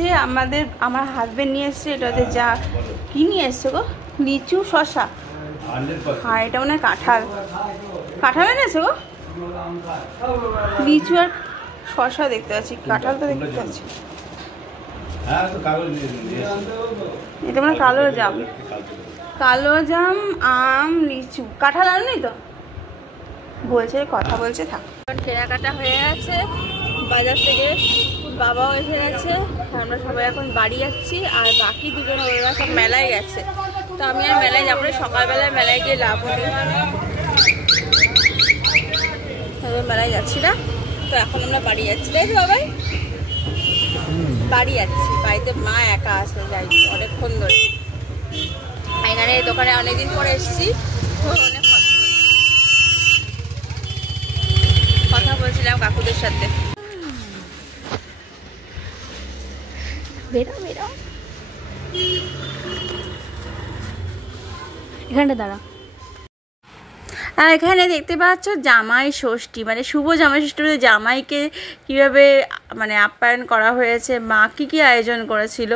হচ্ছে আমার হাজবেন্ড নিয়ে এসছে, এটা হচ্ছে যা কি নিয়ে এসছে গো, লিচু শসা, আর এটা মনে হয় কাঁঠাল নিয়ে এসছে গো, লিচু আর শসা দেখতে পাচ্ছি, কাঁঠাল তো দেখতে পাচ্ছি, এটা মানে কালো জাম আম লিচু, কাঁঠাল আনেনি তো, বলছে কথা বলছে থাক। কেনাকাটা হয়ে গেছে বাজার থেকে, বাবাও এসে গেছে, আমরা সবাই এখন বাড়ি যাচ্ছি, আর বাকি দুজন ওরা সব মেলায় গেছে, তো আমি আর মেলায় যাবো না, সকালবেলায় মেলায় গিয়ে লাভ হবে, মেলায় যাচ্ছি না, তো এখন আমরা বাড়ি যাচ্ছি, তাই তো বাবাই বাড়ি যাচ্ছি, বাড়িতে মা একা আসে, যাই অনেকক্ষণ ধরে, এখানে দোকানে অনেকদিন পরে এসেছি, তো অনেক কথা বলছিলাম কাকুদের সাথে। বেরো বেরো, এখানটা দাঁড়া। আর এখানে দেখতে পাচ্ছ জামাই ষষ্ঠী, মানে শুভ জামাই ষষ্ঠী, জামাইকে কীভাবে মানে আপ্যায়ন করা হয়েছে, মা কী আয়োজন করেছিল,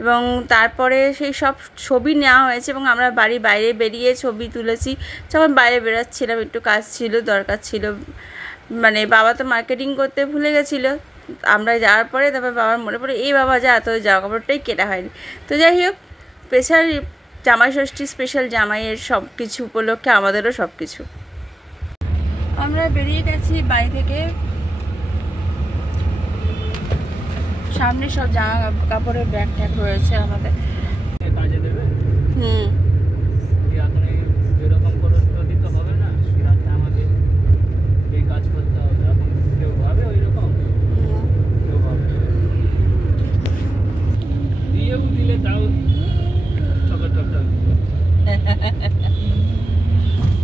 এবং তারপরে সেই সব ছবি নেওয়া হয়েছে, এবং আমরা বাড়ির বাইরে বেরিয়ে ছবি তুলেছি। যখন বাইরে বেরোচ্ছিলাম একটু কাজ ছিল, দরকার ছিল, মানে বাবা তো মার্কেটিং করতে ভুলে গেছিলো, আমরা যাওয়ার পরে তারপর বাবার মনে পড়ে এই বাবা যা তো জামা কাপড়টাই কেনা হয়নি, তো যাই হোক স্পেশাল জামাই ষষ্ঠী, স্পেশাল জামাইয়ের সব কিছু উপলক্ষে আমাদেরও সব কিছু। আমরা বেরিয়ে গেছি বাড়ি থেকে, সামনে সব জামা কাপড়ের ব্যাগ ট্যাগ রয়েছে আমাদের।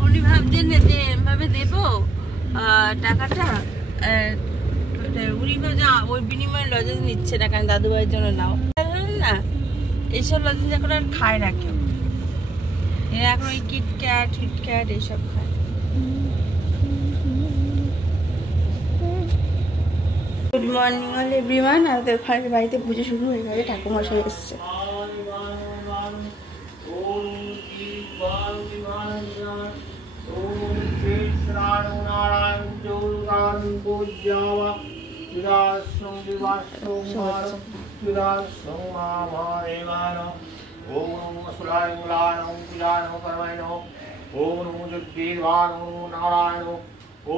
উনি ভাবছেন যে এভাবে দেবো টাকাটা, উনি ভাবছেন ওই বিনিময়ে লজেন্স নিচ্ছে না, কারণ দাদু ভাইয়ের জন্য নাও না, এইসব লজেন্স এখন আর খায় না কেউ, এরা এখন ওই কিটক্যাট এইসব খায়। গুড মর্নিং অল এভরিওয়ান, আমাদের বাড়িতে পুজো শুরু হয়ে গেছে, ঠাকুরমশাই এসছে।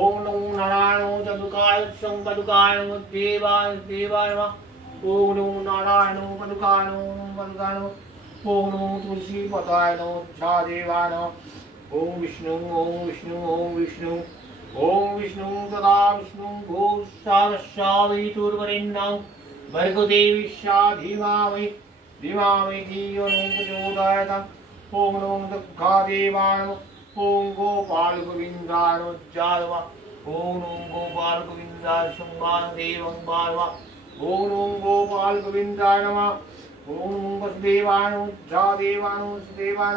ओम नमो नारायण चतुकाय संकटुकाय देवाय देवाय ओम नमो नारायण पदुकाय पदुकाय ओम नमो तुलसी पताय झा देवाय ओम विष्णु ओम विष्णु ओम विष्णु ओम विष्णु तदा विष्णु भूषावशावितुर्वरेण्यं भर्गदेवी धीमामि धीमामि धियो नो प्रचोदयात् ओम नमो दुर्गा देवाय ओम गोपाल गोविंदाय जालवा ओम गोपाल गोविंदाय संवाद देवं बालवा ओम गोपाल गोविंदाय नमः ओम वसुदेवाय जा देवाय सुदेवाय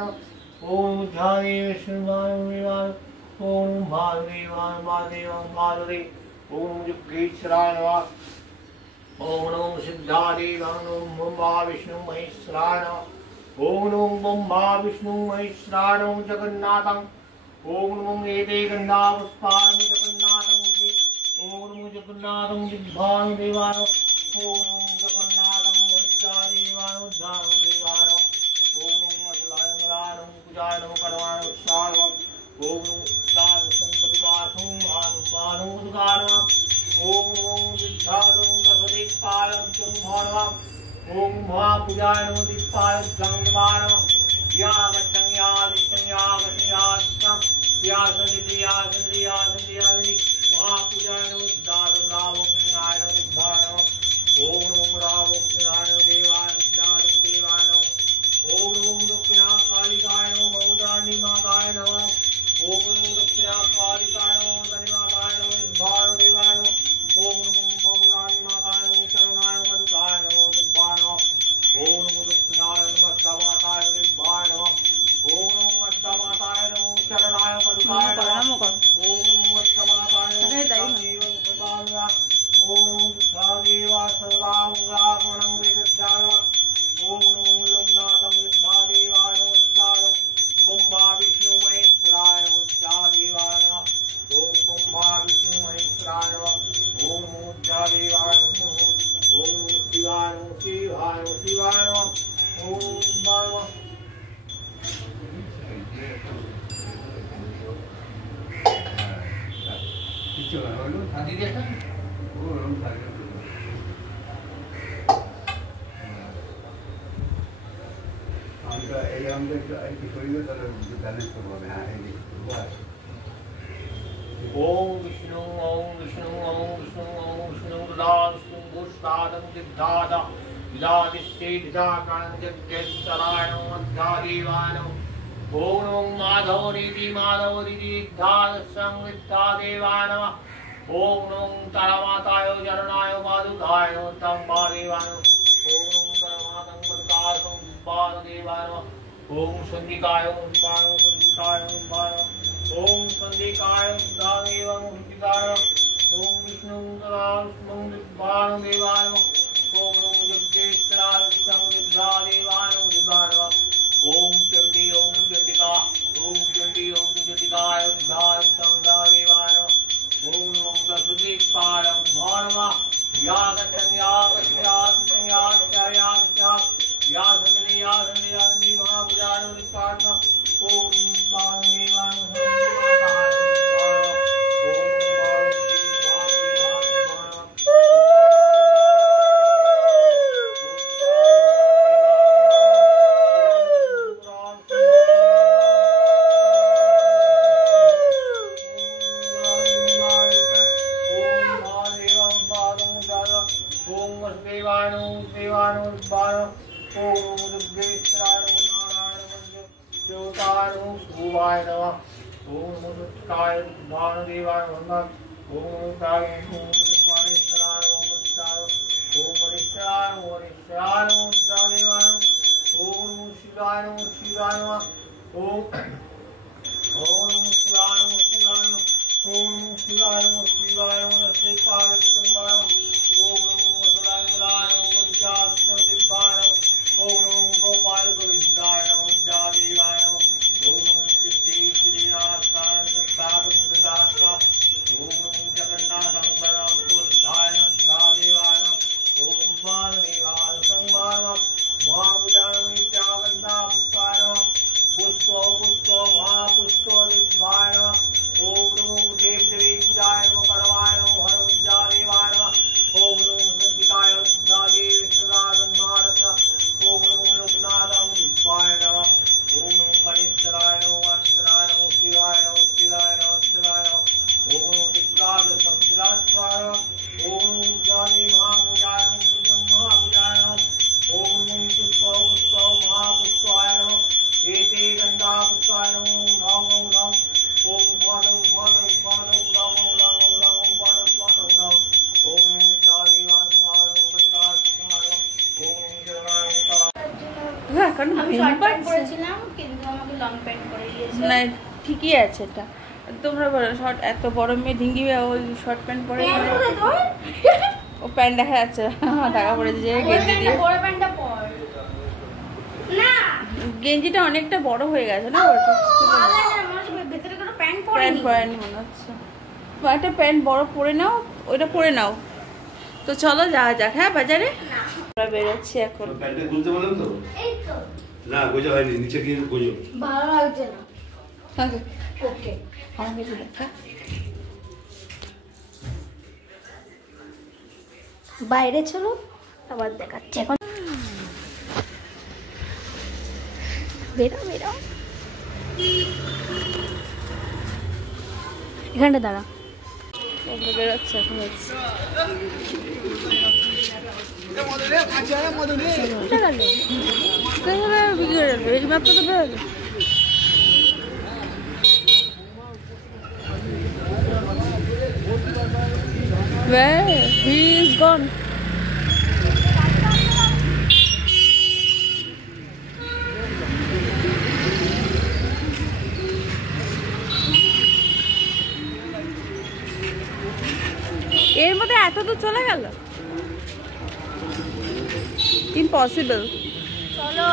ओम जा देवाय ओम महादेवाय महादेवं बालरे ओम युगेश्वराय नमः ओम नमो सिद्धादेवाय ओम महाविष्णु महेश्वराय नमः ओम नमो ब्रह्मा विष्णु महेश्वराय जगन्नाथं ओम नमो एते गन्धा पुष्पाणि जगन्नाथं ओम नमो जगन्नाथं विद्वान् देवाय ओम नमो जगन्नाथं देवाय उद्धार देवाय ओम नमो असलायं पूजाय नमो परमाय उत्साह ओम नमो सार संपदिवासं भानु उद्गार ओम नमो विद्याधं दशदिक्पालं संभावः ओम महापूजाय नमो दीपाय जंगमान यागतं यादितं यागतं यासंदियासंदियासंदियासंदियासंदि महापूजाय नमो दादं रामकृष्णाय नमो विद्याय ओम नमो रामकृष्णाय नमो देवाय देवाय ओम नमो दक्षिणा कालिकाय नमो बहुदानी माताय नमः ओम नमो दक्षिणा कालिकाय नमो धनिमाताय नमो विद्वाय देवाय ओम नमो बहुदानी माताय नमो शरणाय पदुकाय नमो विद्वाय ओम नमो दक्षिणाय नमो अद्दामाताय विद्वाय नमः ओम नमो अद्दामाताय नमो शरणाय पदुकाय नमः ओम नमो अद्दामाताय नमो देवं सदानंद ओम देवा सदा मंगला शिवाय नमः शिवाय नमः ओम नमः ओम विष्णु ओम विष्णु ओम विष्णु ओम विष्णु दान पुष्टादं दिद्धादा विलादिष्टेजाकानं जगेश्वराय मध्यादेवाय ओम नमो माधवरीति संविद्धादेवाय नमः ओम नमो तारामाताय जरणाय पादुकाय तं पादेवाय ओम नमो तारामातं पदकासं पाददेवाय नमः ओम संधिकाय संधिकाय ओम संधिकाय दादेवं संधिकाय ओम विष्णु दास्मं देवाय ओम नमो जगेश्वराय संविद्धादेवाय नमः ओम चंडी ओम चंडिका ओम चंडी ओम चंडिकाय उद्धार संदादेवाय ओम नमो गणपति पारं भारमा यागतं यागतं यागतं यागतं यागतं यागतं महापुराण पार्मा ओम না ঠিকই আছে এটা তোমরা বলো শর্ট এত বড় মেয়ে ঢিঙ্গি ওই শর্ট প্যান্ট পরে ও প্যান্ট দেখা যাচ্ছে টাকা পড়েছে যে গেঞ্জি দিয়ে গেঞ্জিটা অনেকটা বড় হয়ে গেছে না প্যান্ট পরেনি মনে হচ্ছে একটা প্যান্ট বড় পরে নাও ওইটা পরে নাও তো চলো যাওয়া যাক হ্যাঁ বাজারে আমরা বেরোচ্ছি এখন প্যান্টটা খুলতে বললাম তো না গোজা হয়নি নিচে গিয়ে গোজো ভালো লাগছে না ওকে আমাকে দেখা বাইরে চলো আবার দেখাচ্ছি এখন বেরো বেরো এখানটা দাঁড়া বেরোচ্ছে এখন এই মাত্র তো বেরোবে Where? He is gone. এর মধ্যে এত দূর চলে গেল ইম্পসিবল চলো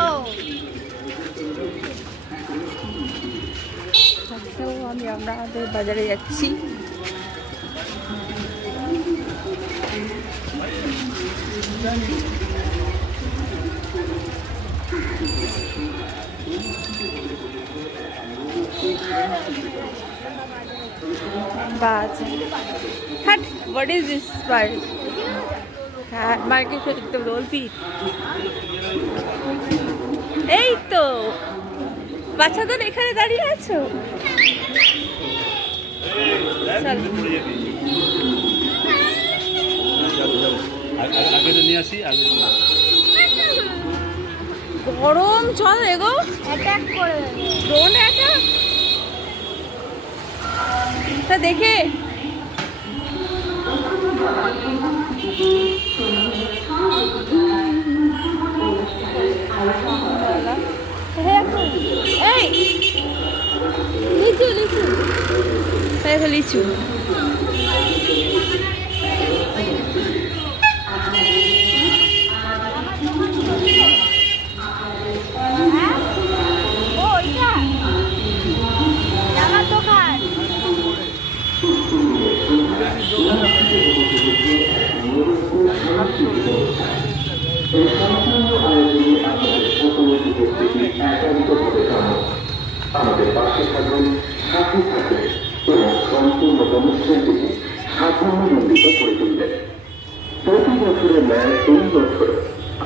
আমি আমাদের বাজারে যাচ্ছি Hut, what is this bar? Market से तो रोल पी এই তো বাচ্চাদের এখানে দাঁড়িয়ে আছো আগে নিয়ে আসি আগে গরম চল এগো অ্যাটাক করে ড্রোন অ্যাটাক তা দেখে এই লিচু লিচু দেখো লিচু ও এটা জামার দোকান আমাদের পাশে থাকবেন সাথে থাকবেন এবং সম্পূর্ণ অনুষ্ঠানটিকে সাফল্যমণ্ডিত করে তুলবেন। প্রতি বছরের ন্যায় এই বছর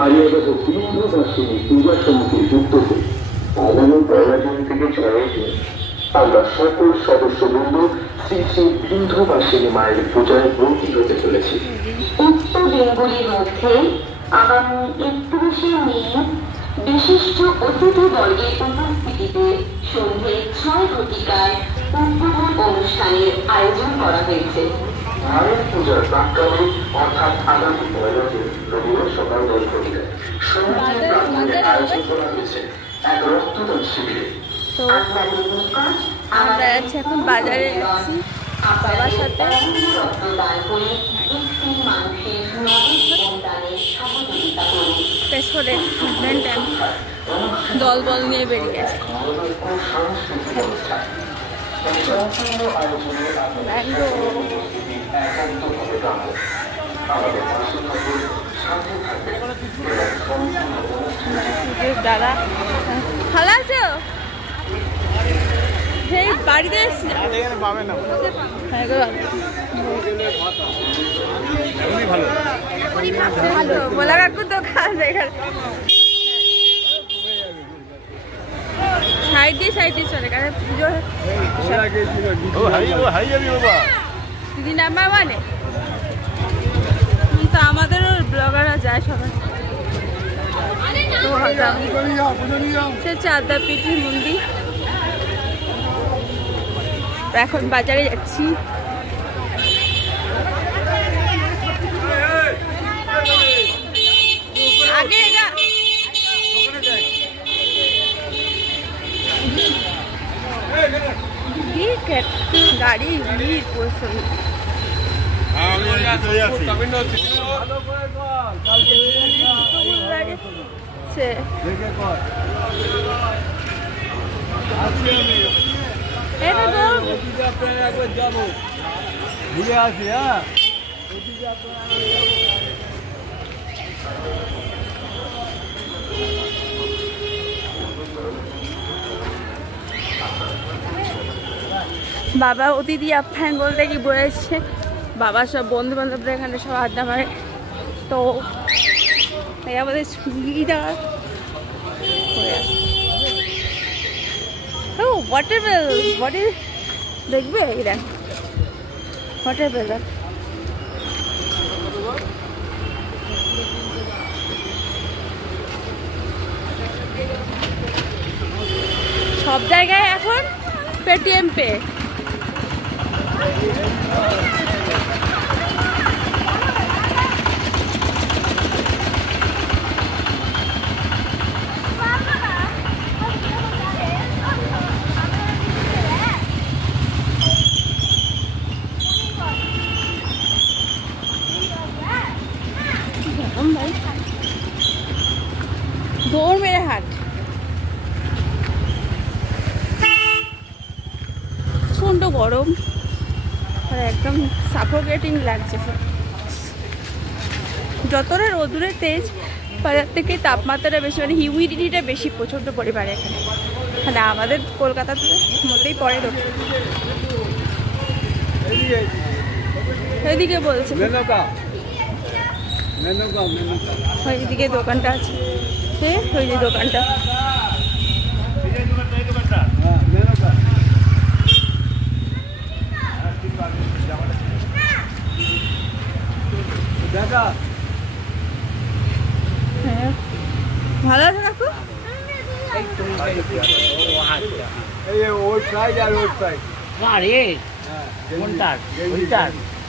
আলিয়াবাদ বিন্ধবাসিনী পূজা সমিতির উদ্যোগে আগামী ১ জুন থেকে ৬ জুন আমরা সকল সদস্যবৃন্দ শ্রী শ্রী বিন্ধবাসিনী মায়ের পূজায় ব্রতী হতে চলেছি। উক্ত দিনগুলির মধ্যে আগামী ৩১শে মে বিশিষ্ট অতিথিবর্গের উপস্থিতিতে সন্ধ্যে ৬ ঘটিকায় উদ্বোধন অনুষ্ঠানের আয়োজন করা হয়েছে। মায়ের পূজার প্রাক্কালে অর্থাৎ আগামী ১ জুন রবিবার সকাল ১০ ঘটিকায় সমুদ্রের প্রাঙ্গণে আয়োজন করা হয়েছে এক রক্তদান শিবিরে। তো আমরা যাচ্ছি এখন বাজারে যাচ্ছি বাবার সাথে রক্তদান করে একটি মানুষের দানের সহযোগিতা করুন। পেছনে দল বল নিয়ে বেরিয়ে গেছে দাদা ভালো আছো সেই বাড়িতে এসছি ভালো বলা কাকু দোকান এখানে সাইড দিয়ে চলে কারণ পুজো দিদি নাম্বার মানে তো আমাদেরও ব্লগাররা যায় সবাই সে চাঁদাপিঠি মন্দির এখন বাজারে যাচ্ছি আগে গাড়ি ভিড় প্রচুর ঘুরে আসি হ্যাঁ বাবা অতিথি আপ্যায়ন বলতে কি বলেছে বাবা সব বন্ধু বান্ধবরা এখানে সব আড্ডা মারে তো তাই আমাদের সুবিধা হয়ে আসে ও ওয়াটার বেল দেখবে এরা ওয়াটার বেল সব জায়গায় এখন পেটিএম পে দৌড় মেরে হাট প্রচণ্ড গরম আর একদম সাফোকেটিং লাগছে যতটা রোদুরের তেজ বাজার থেকে তাপমাত্রাটা বেশি, মানে হিউমিডিটিটা বেশি প্রচণ্ড পরিমাণে এখানে, মানে আমাদের কলকাতার মধ্যেই পড়ে। এদিকে বলছে ওইদিকে দোকানটা আছে, ওই যে দোকানটা। হ্যাঁ ভালো আছে কাকু?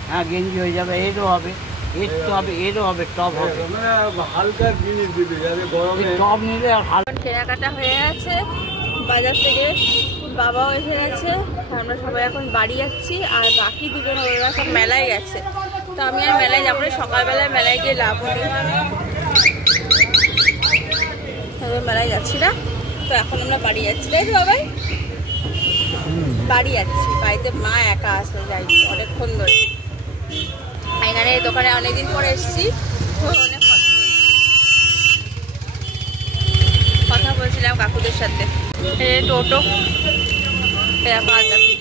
হ্যাঁ গেঞ্জি হয়ে যাবে, এরও হবে, এরও হবে, এরও হবে, টপ হবে, হালকা জিনিস দিবে, টপ নিলে আর কেনাকাটা হয়ে গেছে বাজার থেকে, বাবাও এসে গেছে, আমরা সবাই এখন বাড়ি যাচ্ছি। আর বাকি দুজন ওরা সব মেলায় গেছে, তো আমি আর মেলায় যাবো না, সকালবেলায় মেলায় গিয়ে লাভ হলে মেলায় যাচ্ছি না। তো এখন আমরা বাড়ি যাচ্ছি, তাই তো বাবাই? বাড়ি যাচ্ছি, বাড়িতে মা একা আসলে যাই অনেকক্ষণ ধরে। এখানে এই দোকানে অনেকদিন পরে এসেছি, অনেক কথা বলছিলাম কাকুদের সাথে। টোটো এরকম আদ্যাপীঠ,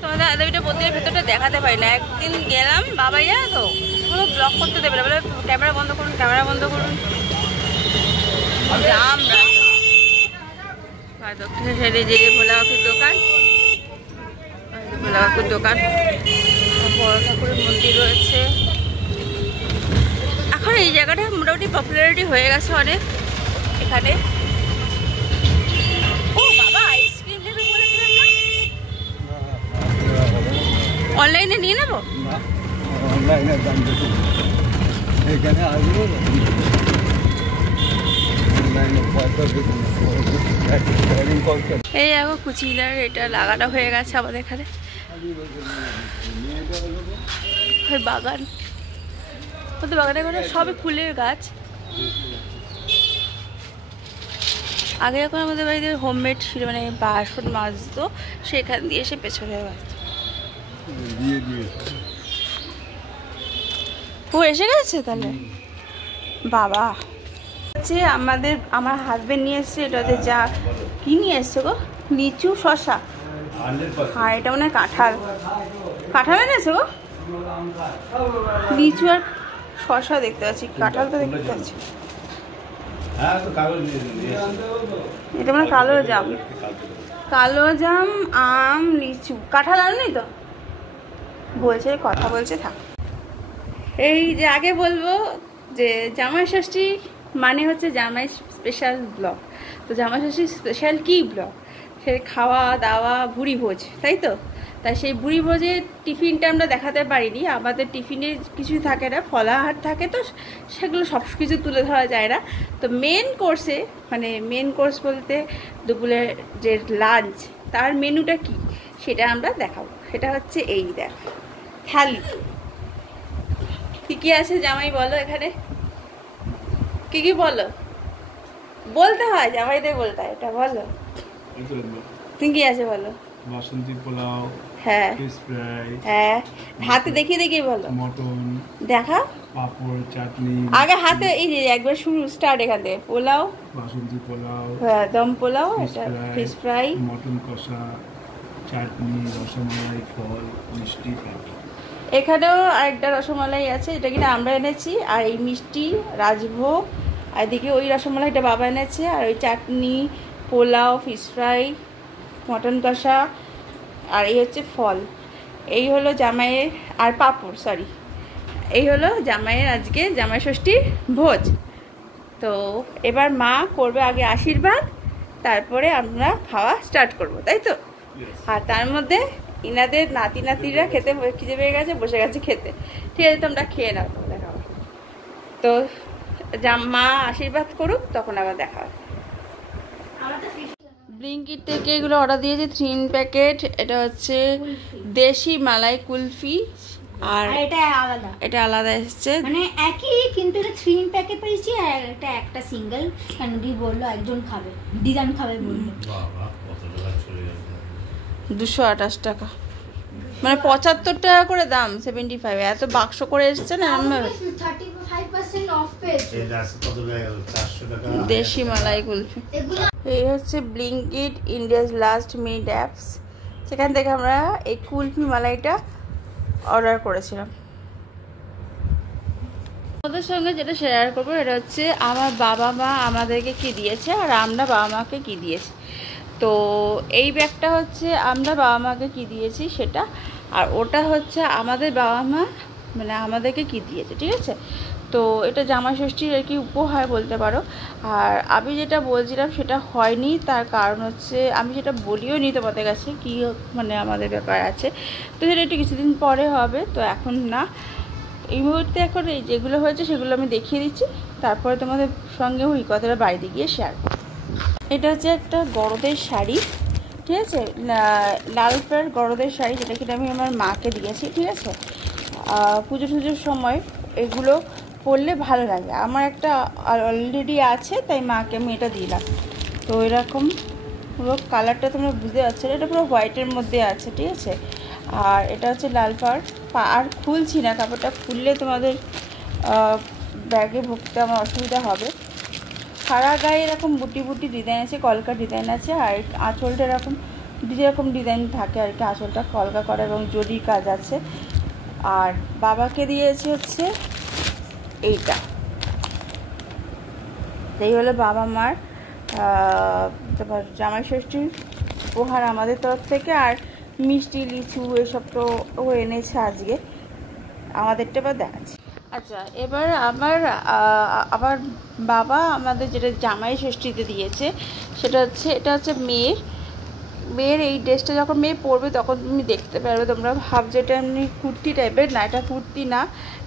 তোমাদের আদ্যাপীঠে মন্দিরের ভেতরটা দেখাতে পারি না। একদিন গেলাম, বাবাই জানো তো কোনো ব্লগ করতে দেবে না, বলে ক্যামেরা বন্ধ করুন, ক্যামেরা বন্ধ করুন, জাম দক্ষিণের সাইডে যে ভোলা কাকুর দোকান, ভোলা কাকুর দোকান, বড় ঠাকুরের মন্দির রয়েছে। এখন এই জায়গাটা মোটামুটি পপুলারিটি হয়ে গেছে অনেক এখানে। ও বাবা আইসক্রিম নেবে বলেছিলাম না, অনলাইনে নিয়ে নেবো? অনলাইনে দাম বেশি, এখানে আসবো এই দেখো কুচিলার এটা লাগানো হয়ে গেছে আমাদের এখানে, বাগান, ওদের বাগানে করে সবই ফুলের গাছ। আগে এখন আমাদের বাড়িতে হোমমেড ছিল, মানে বাসন মাজতো, সেখান দিয়ে এসে পেছনে গেছে। ও এসে গেছে তাহলে, বাবা আমার হাজবেন্ড নিয়ে এসছে, এটাতে যা কি নিয়ে এসছে গো, লিচু শসা, আর এটা মনে হয় কাঁঠাল, কাঁঠাল এনেছে গো, লিচু আর শসা দেখতে পাচ্ছি, কাঁঠাল তো দেখতে পাচ্ছি, এটা মানে কালো জাম, কালো জাম, আম, লিচু, কাঁঠাল আনেনি তো, বলছে কথা বলছে থাক। এই যে আগে বলবো যে জামাই ষষ্ঠী মানে হচ্ছে জামাই স্পেশাল ব্লগ। তো জামাই ষষ্ঠী স্পেশাল কি ব্লগ? সে খাওয়া দাওয়া ভুড়ি ভোজ, তাই তো? তাই সেই ভুড়ি ভোজের টিফিনটা আমরা দেখাতে পারিনি, আমাদের টিফিনে কিছু থাকে না, ফলাহার থাকে, তো সেগুলো সব কিছু তুলে ধরা যায় না। তো মেন কোর্সে, মানে মেন কোর্স বলতে দুপুরের যে লাঞ্চ, তার মেনুটা কি সেটা আমরা দেখাবো। সেটা হচ্ছে এই দেখ থালি, কি কি আছে জামাই বলো এখানে, কি কি বলো, বলতে হয়, জামাইদের বলতে হয়, এটা বলো তুমি কি আছে বলো। বাসন্তী পোলাও, হ্যাঁ ফিশ ফ্রাই, হ্যাঁ হাতে দেখিয়ে দেখিয়ে বলো, মটন, দেখা পাপড়, চাটনি, আগে হাতে, এই যে একবার শুরু স্টার্ট এখান থেকে, পোলাও, বাসন্তী পোলাও, হ্যাঁ দম pulao, fish fish fry, mutton কষা, চাটনি, রসমালাই, ফল, মিষ্টি। এখানেও আরেকটা রসমালাই আছে, এটা কিনা আমরা এনেছি, আর এই মিষ্টি রাজভোগ, আর এদিকে ওই রসমালাইটা বাবা এনেছে, আর ওই চাটনি, পোলাও, ফিশ ফ্রাই, মটন কষা, আর এই হচ্ছে ফল। এই হলো জামাইয়ের, আর পাঁপড়, সরি, এই হলো জামাইয়ের আজকে জামাই ষষ্ঠীর ভোজ। তো এবার মা করবে আগে আশীর্বাদ, তারপরে আমরা খাওয়া স্টার্ট করব, তাই তো? আর তার মধ্যে ইনাদের নাতি নাতিরা খেতে খিদে পেয়ে গেছে, বসে গেছে খেতে। ঠিক আছে, তোমরা খেয়ে নাও, তোমরা খাওয়া। তো মা আশীর্বাদ করুক, তখন আবার দেখা হবে। ব্লিঙ্কিট থেকে এগুলো অর্ডার দিয়েছি 3 প্যাকেট। এটা হচ্ছে দেশি মালাই কুলফি, আর এটা আলাদা এসছে, মানে একই, কিন্তু এটা 3 প্যাকেট পেয়েছি, আর এটা একটা সিঙ্গেল। কানুদি বললো একজন খাবে, দিদান খাবে বললো। 228 টাকা, মানে 75 টাকা করে দাম, 75। এত বাক্স করে এসছে না, 5% অফ পেয়েছো। এই রাস্তা কত টাকা গেল? 400 টাকা। দেশি মালাই কুলফি। এগুলো এই হচ্ছে Blinkit, India's last minute apps. সেখান থেকে আমরা এই কুলফি মালাইটা অর্ডার করেছিলাম। ওদের সঙ্গে যেটা শেয়ার করবো এটা হচ্ছে আমার বাবা মা আমাদেরকে কি দিয়েছে আর আমরা বাবা মাকে কি দিয়েছি। তো এই ব্যাগটা হচ্ছে আমরা বাবা মাকে কি দিয়েছি সেটা, আর ওটা হচ্ছে আমাদের বাবা মা মানে আমাদেরকে কি দিয়েছে, ঠিক আছে। তো এটা জামাই ষষ্ঠীর আর কি উপহার বলতে পারো। আর আমি যেটা বলছিলাম সেটা হয়নি, তার কারণ হচ্ছে আমি সেটা বলিও নি তোমাদের কাছে কি মানে আমাদের ব্যাপার আছে। তো সেটা একটু কিছুদিন পরে হবে, তো এখন না। এই মুহূর্তে এখন এই যেগুলো হয়েছে সেগুলো আমি দেখিয়ে দিচ্ছি, তারপরে তোমাদের সঙ্গে ওই কথাটা বাড়িতে গিয়ে শেয়ার করব। এটা হচ্ছে একটা গরদের শাড়ি, ঠিক আছে, লাল পাড় গরদের শাড়ি, যেটা কিনা আমি আমার মাকে দিয়েছি, ঠিক আছে। পুজো টুজোর সময় এগুলো পরলে ভালো লাগে, আমার একটা অলরেডি আছে, তাই মাকে আমি এটা দিলাম। তো এরকম পুরো কালারটা তোমরা বুঝতে পারছো, এটা পুরো হোয়াইটের মধ্যে আছে, ঠিক আছে। আর এটা হচ্ছে লাল পাড়, আর খুলছি না, কাপড়টা খুললে তোমাদের ব্যাগে ভরতে আমার অসুবিধা হবে। সারা গায়ে এরকম বুটি বুটি ডিজাইন আছে, কলকা ডিজাইন আছে, আর আঁচলটা এরকম যেরকম ডিজাইন থাকে আর কি, আঁচলটা কলকা করা এবং জরির কাজ আছে। আর বাবাকে দিয়েছি হচ্ছে এইটা, এই হলো বাবা মার তারপর জামাই ষষ্ঠীর উপহার আমাদের তরফ থেকে। আর মিষ্টি লিচু এসব তো ও এনেছে আজকে, আমাদেরটা এবার দেখাচ্ছি। আচ্ছা, এবার আমার বাবা আমাদের যেটা জামাই ষষ্ঠীতে দিয়েছে সেটা হচ্ছে, এটা হচ্ছে মেয়ের এই ড্রেসটা যখন মেয়ে পরবে তখন তুমি দেখতে পারবে, তোমরা ভাবছো এটা এমনি কুর্তি টাইপের, না এটা কুর্তি না,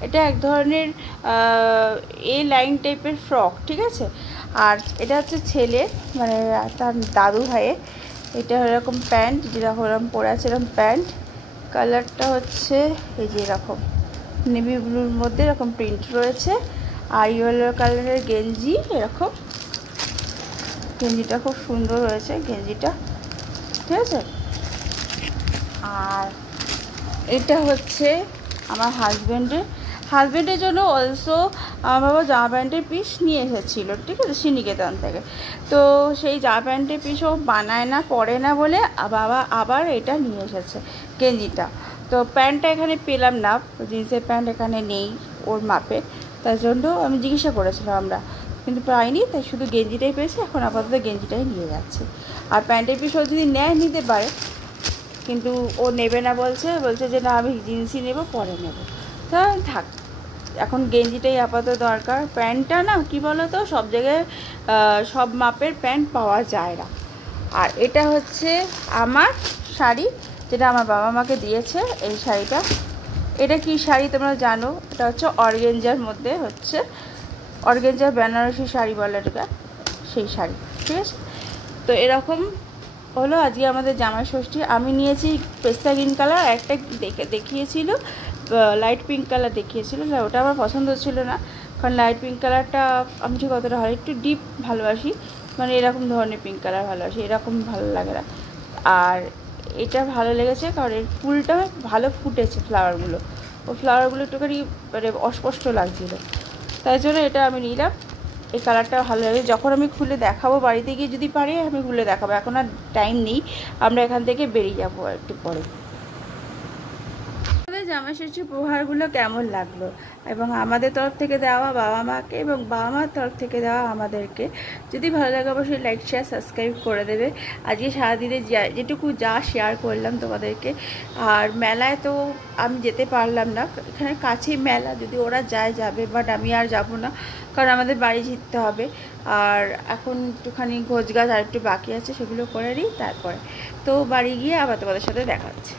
এটা এক ধরনের এ লাইন টাইপের ফ্রক, ঠিক আছে। আর এটা হচ্ছে ছেলে মানে তার দাদু ভাইয়ে, এটা এরকম প্যান্ট, যেরকম এরকম পরে আছে এরকম প্যান্ট, কালারটা হচ্ছে এই যে এরকম নেভি ব্লুর মধ্যে এরকম প্রিন্ট রয়েছে। আর ইয়েলো কালারের গেঞ্জি, এরকম গেঞ্জিটা খুব সুন্দর হয়েছে গেঞ্জিটা, ঠিক আছে। আর এটা হচ্ছে আমার হাজব্যান্ডের জন্য অলসো আমার বাবা জামা প্যান্টের পিস নিয়ে এসেছিলো, ঠিক আছে, শ্রীনিকেতন থেকে। তো সেই জামা প্যান্টের পিসও বানায় না, পরে না বলে বাবা আবার এটা নিয়ে এসেছে গেঞ্জিটা। তো প্যান্টটা এখানে পেলাম না, জিন্সের প্যান্ট এখানে নেই ওর মাপে, তার জন্য আমি জিজ্ঞাসা করেছিলাম আমরা, কিন্তু পাইনি, তাই শুধু গেঞ্জিটাই পেয়েছি। এখন আপাতত গেঞ্জিটাই নিয়ে যাচ্ছে। আর প্যান্টের পিস ও যদি নেয় নিতে পারে, কিন্তু ও নেবে না, বলছে যে না আমি জিন্সই নেব, পরে নেব। তা থাক, এখন গেঞ্জিটাই আপাতত দরকার। প্যান্টটা না কি বলো তো, সব জায়গায় সব মাপের প্যান্ট পাওয়া যায় না। আর এটা হচ্ছে আমার শাড়ি, যেটা আমার বাবা মাকে দিয়েছে, এই শাড়িটা। এটা কি শাড়ি তোমরা জানো, এটা হচ্ছে অর্গেঞ্জার মধ্যে, হচ্ছে অর্গেঞ্জার বেনারসি শাড়ি বলে এটা, সেই শাড়ি, ঠিক আছে। তো এরকম হলো আজকে আমাদের জামাই ষষ্ঠী। আমি নিয়েছি পেস্তা গ্রিন কালার, একটা দেখিয়েছিল লাইট পিঙ্ক কালার দেখিয়েছিল, না ওটা আমার পছন্দ ছিল না, কারণ লাইট পিঙ্ক কালারটা আমি ঠিক অতটা হয়, একটু ডিপ ভালোবাসি, মানে এরকম ধরনের পিঙ্ক কালার ভালোবাসি, এরকম ভালো লাগে না। আর এটা ভালো লেগেছে কারণ এর ফুলটা ভালো ফুটেছে, ফ্লাওয়ারগুলো একটুখানি মানে অস্পষ্ট লাগছিলো, তাই জন্য এটা আমি নিলাম। এই কালারটা ভালো লাগে, যখন আমি খুলে দেখাবো বাড়িতে গিয়ে যদি পারি আমি খুলে দেখাবো, এখন আর টাইম নেই, আমরা এখান থেকে বেরিয়ে যাবো একটু পরে। জামাই ষষ্ঠীর উপহারগুলো কেমন লাগলো, এবং আমাদের তরফ থেকে দেওয়া বাবা মাকে এবং বাবা মার তরফ থেকে দেওয়া আমাদেরকে, যদি ভালো লাগে অবশ্যই লাইক শেয়ার সাবস্ক্রাইব করে দেবে। আজকে সারাদিনে যেটুকু যা শেয়ার করলাম তোমাদেরকে। আর মেলায় তো আমি যেতে পারলাম না, এখানে কাছেই মেলা, যদি ওরা যাবে, বাট আমি আর যাব না, কারণ আমাদের বাড়ি যেতে হবে। আর এখন একটুখানি গোছগাছ আর একটু বাকি আছে, সেগুলো করে নিই তারপরে। তো বাড়ি গিয়ে আবার তোমাদের সাথে দেখা হচ্ছে।